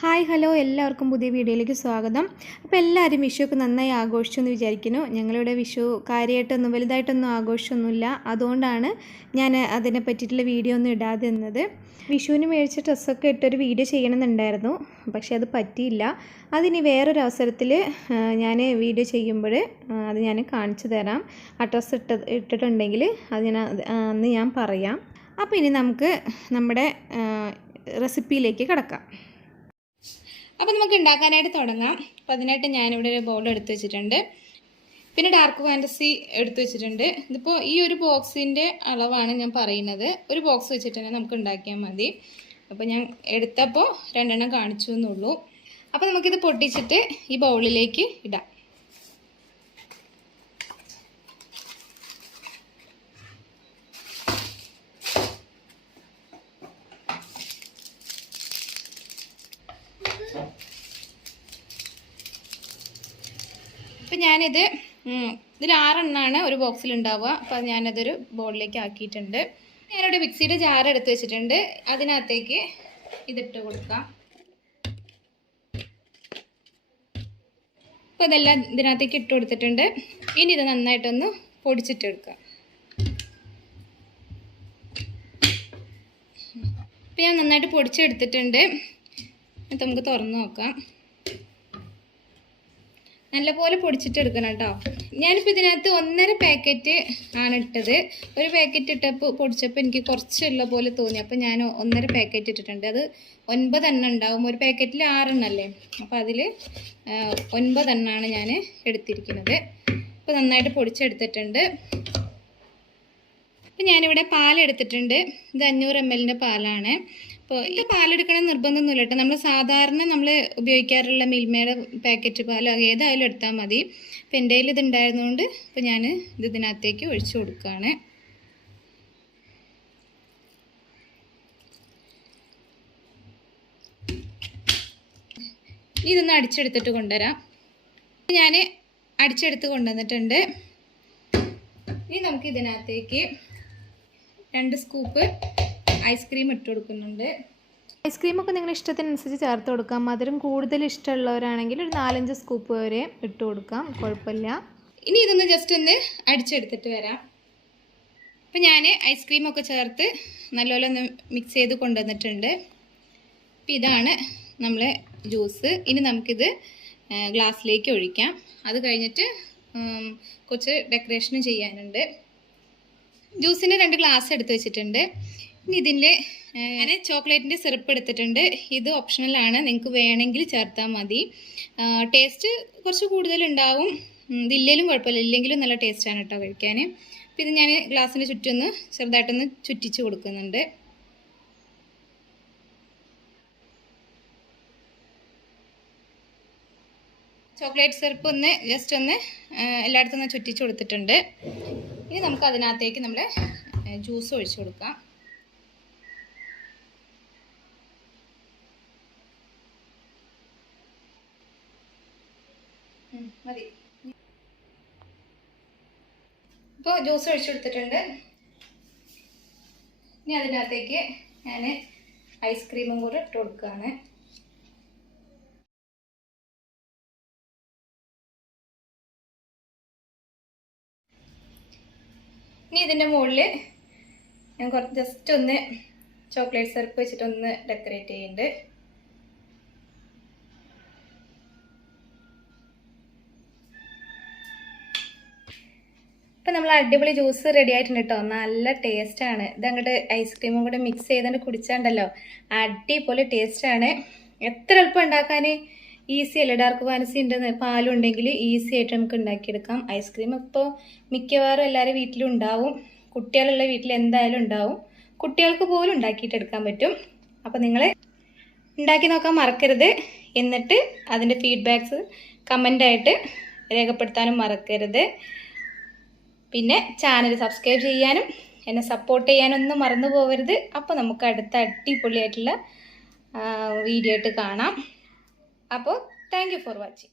Hi hello എല്ലാവർക്കും പുതിയ വീഡിയോയിലേക്ക് സ്വാഗതം. അപ്പോൾ എല്ലാവരും വിഷുവൊക്കെ നന്നായി ആഘോഷിച്ചു എന്ന് വിചാരിക്കുന്നു. ഞങ്ങളിവിടെ വിഷു കാര്യമായിട്ടൊന്നും വലുതായിട്ടൊന്നും ആഘോഷിച്ചൊന്നുമില്ല. അതുകൊണ്ടാണ് ഞാൻ അതിനെ പറ്റിയിട്ടുള്ള വീഡിയോ ഒന്നും ഇടാതെ നിന്നത്. വിഷുവിന് മേടിച്ച ഡ്രസ്സൊക്കെ ഇട്ടൊരു വീഡിയോ ചെയ്യണമെന്നുണ്ടായിരുന്നു, പക്ഷേ അത് പറ്റിയില്ല. അതിനി വേറൊരു അവസരത്തിൽ ഞാൻ വീഡിയോ ചെയ്യുമ്പോൾ അത് ഞാൻ കാണിച്ചു തരാം. ആ ഡ്രസ്സ് ഇട്ടിട്ടുണ്ടെങ്കിൽ അത് അന്ന് ഞാൻ പറയാം. അപ്പോൾ ഇനി നമുക്ക് നമ്മുടെ റെസിപ്പിയിലേക്ക് കിടക്കാം. അപ്പോൾ നമുക്ക് ഉണ്ടാക്കാനായിട്ട് തുടങ്ങാം. അപ്പോൾ അതിനായിട്ട് ഞാനിവിടെ ഒരു ബൗൾ എടുത്ത് വെച്ചിട്ടുണ്ട്. പിന്നെ ഡാർക്ക് ഫാൻറ്റസി എടുത്ത് വെച്ചിട്ടുണ്ട്. ഇതിപ്പോൾ ഈ ഒരു ബോക്സിൻ്റെ അളവാണ് ഞാൻ പറയുന്നത്. ഒരു ബോക്സ് വെച്ചിട്ട് തന്നെ നമുക്ക് ഉണ്ടാക്കിയാൽ മതി. അപ്പോൾ ഞാൻ എടുത്തപ്പോൾ 2 എണ്ണം കാണിച്ചു എന്നുള്ളൂ. അപ്പോൾ നമുക്കിത് പൊട്ടിച്ചിട്ട് ഈ ബൗളിലേക്ക് ഇടാം. അപ്പം ഞാനിത് ഇതിൽ 6 എണ്ണമാണ് ഒരു ബോക്സിൽ ഉണ്ടാവുക. അപ്പോൾ ഞാനതൊരു ബോളിലേക്ക് ആക്കിയിട്ടുണ്ട്. ഞാനിവിടെ മിക്സിയുടെ ജാർ എടുത്ത് വെച്ചിട്ടുണ്ട്. അതിനകത്തേക്ക് ഇതിട്ട് കൊടുക്കാം. അപ്പോൾ ഇതെല്ലാം ഇതിനകത്തേക്ക് ഇട്ട് കൊടുത്തിട്ടുണ്ട്. ഇനി ഇത് നന്നായിട്ടൊന്ന് പൊടിച്ചിട്ടെടുക്കാം. അപ്പോൾ ഞാൻ നന്നായിട്ട് പൊടിച്ചെടുത്തിട്ടുണ്ട്. എന്നിട്ട് നമുക്ക് തുറന്ന് നോക്കാം. നല്ലപോലെ പൊടിച്ചിട്ടെടുക്കണം കേട്ടോ. ഞാനിപ്പോൾ ഇതിനകത്ത് 1.5 പാക്കറ്റ് ആണ് ഇട്ടത്. ഒരു പാക്കറ്റ് ഇട്ടപ്പോൾ പൊടിച്ചപ്പോൾ എനിക്ക് കുറച്ചുള്ള പോലെ തോന്നി. അപ്പോൾ ഞാൻ 1.5 പാക്കറ്റ് ഇട്ടിട്ടുണ്ട്. അത് 9 എണ്ണം ഉണ്ടാവും. ഒരു പാക്കറ്റിൽ 6 എണ്ണല്ലേ. അപ്പോൾ അതിൽ 9 എണ്ണമാണ് ഞാൻ എടുത്തിരിക്കുന്നത്. അപ്പോൾ നന്നായിട്ട് പൊടിച്ചെടുത്തിട്ടുണ്ട്. അപ്പോൾ ഞാനിവിടെ പാലെടുത്തിട്ടുണ്ട്. ഇത് 500 ml പാലാണ്. അപ്പോൾ ഇത് പാലെടുക്കണം നിർബന്ധമൊന്നുമില്ല കേട്ടോ. നമ്മൾ സാധാരണ നമ്മൾ ഉപയോഗിക്കാറുള്ള മിൽമയുടെ പാക്കറ്റ് പാലോ ഏതായാലും എടുത്താൽ മതി. അപ്പോൾ എൻ്റെ കയ്യിൽ ഇതുണ്ടായിരുന്നുകൊണ്ട് അപ്പോൾ ഞാൻ ഇത് ഇതിനകത്തേക്ക് ഒഴിച്ചു കൊടുക്കുകയാണ്. ഇതൊന്ന് അടിച്ചെടുത്തിട്ട് കൊണ്ടുവരാം. ഞാൻ അടിച്ചെടുത്ത് കൊണ്ടുവന്നിട്ടുണ്ട്. ഇനി നമുക്ക് ഇതിനകത്തേക്ക് 2 സ്കൂപ്പ് ഐസ്ക്രീം ഇട്ട് കൊടുക്കുന്നുണ്ട്. ഐസ്ക്രീമൊക്കെ നിങ്ങളുടെ ഇഷ്ടത്തിനനുസരിച്ച് ചേർത്ത് കൊടുക്കാം. മധുരം കൂടുതൽ ഇഷ്ടമുള്ളവരാണെങ്കിൽ ഒരു 4-5 സ്കൂപ്പ് വരെ ഇട്ട് കൊടുക്കാം, കുഴപ്പമില്ല. ഇനി ഇതൊന്ന് ജസ്റ്റ് ഒന്ന് അടിച്ചെടുത്തിട്ട് വരാം. അപ്പം ഞാൻ ഐസ്ക്രീമൊക്കെ ചേർത്ത് നല്ലപോലെ ഒന്ന് മിക്സ് ചെയ്ത് കൊണ്ടുവന്നിട്ടുണ്ട്. അപ്പം ഇതാണ് നമ്മളെ ജ്യൂസ്. ഇനി നമുക്കിത് ഗ്ലാസ്സിലേക്ക് ഒഴിക്കാം. അത് കഴിഞ്ഞിട്ട് കുറച്ച് ഡെക്കറേഷനും ചെയ്യാനുണ്ട്. ജ്യൂസിന് 2 ഗ്ലാസ് എടുത്ത് വെച്ചിട്ടുണ്ട്. ഇനി ഇതിൻ്റെ ഞാൻ ചോക്ലേറ്റിൻ്റെ സിറപ്പ് എടുത്തിട്ടുണ്ട്. ഇത് ഓപ്ഷണലാണ്, നിങ്ങൾക്ക് വേണമെങ്കിൽ ചേർത്താൽ മതി. ടേസ്റ്റ് കുറച്ച് കൂടുതലുണ്ടാവും. ഇതില്ലെങ്കിലും കുഴപ്പമില്ല, ഇല്ലെങ്കിലും നല്ല ടേസ്റ്റാണ് കേട്ടോ കഴിക്കാൻ. അപ്പോൾ ഇത് ഞാൻ ഗ്ലാസ്സിന് ചുറ്റൊന്ന് ചെറുതായിട്ടൊന്ന് ചുറ്റിച്ച് കൊടുക്കുന്നുണ്ട്. ചോക്ലേറ്റ് സിറപ്പ് ഒന്ന് ജസ്റ്റ് ഒന്ന് എല്ലായിടത്തും ഒന്ന് ചുറ്റിച്ച് കൊടുത്തിട്ടുണ്ട്. ഇനി നമുക്ക് അതിനകത്തേക്ക് നമ്മൾ ജ്യൂസ് ഒഴിച്ചു കൊടുക്കാം. മതി. ഇപ്പോൾ ജ്യൂസ് ഒഴിച്ചു കൊടുത്തിട്ടുണ്ട്. ഇനി അതിനകത്തേക്ക് ഞാൻ ഐസ്ക്രീമും കൂടെ ഇട്ട് കൊടുക്കുകയാണ്. ഇനി ഇതിൻ്റെ മുകളിൽ ഞാൻ കുറച്ച് ജസ്റ്റ് ഒന്ന് ചോക്ലേറ്റ് സിറപ്പ് വെച്ചിട്ടൊന്ന് ഡെക്കറേറ്റ് ചെയ്യുന്നുണ്ട്. ഇപ്പം നമ്മൾ അടിപൊളി ജ്യൂസ് റെഡി ആയിട്ടുണ്ട് കേട്ടോ. നല്ല ടേസ്റ്റാണ്. ഇതങ്ങോട്ട് ഐസ്ക്രീമും കൂടെ മിക്സ് ചെയ്തുകൊണ്ട് കുടിച്ചാണ്ടല്ലോ അടിപൊളി ടേസ്റ്റാണ്. എത്ര എളുപ്പം ഉണ്ടാക്കാൻ, ഈസി അല്ലേ. ഡാർക്ക് ഫാൻറ്റസി ഉണ്ടെന്ന് പാലും ഉണ്ടെങ്കിൽ ഈസി ആയിട്ട് നമുക്ക് ഉണ്ടാക്കിയെടുക്കാം. ഐസ്ക്രീം ഇപ്പോൾ മിക്കവാറും എല്ലാവരും വീട്ടിലും ഉണ്ടാവും. കുട്ടികളുള്ള വീട്ടിൽ എന്തായാലും ഉണ്ടാവും. കുട്ടികൾക്ക് പോലും ഉണ്ടാക്കിയിട്ടെടുക്കാൻ പറ്റും. അപ്പോൾ നിങ്ങൾ ഉണ്ടാക്കി നോക്കാൻ മറക്കരുത്. എന്നിട്ട് അതിൻ്റെ ഫീഡ്ബാക്ക്സ് കമൻ്റായിട്ട് രേഖപ്പെടുത്താനും മറക്കരുത്. പിന്നെ ചാനൽ സബ്സ്ക്രൈബ് ചെയ്യാനും എന്നെ സപ്പോർട്ട് ചെയ്യാനൊന്നും മറന്നു പോകരുത്. അപ്പോൾ നമുക്ക് അടുത്ത അടിപൊളിയായിട്ടുള്ള വീഡിയോ ആയിട്ട് കാണാം. അപ്പോൾ താങ്ക് യു ഫോർ വാച്ചിങ്.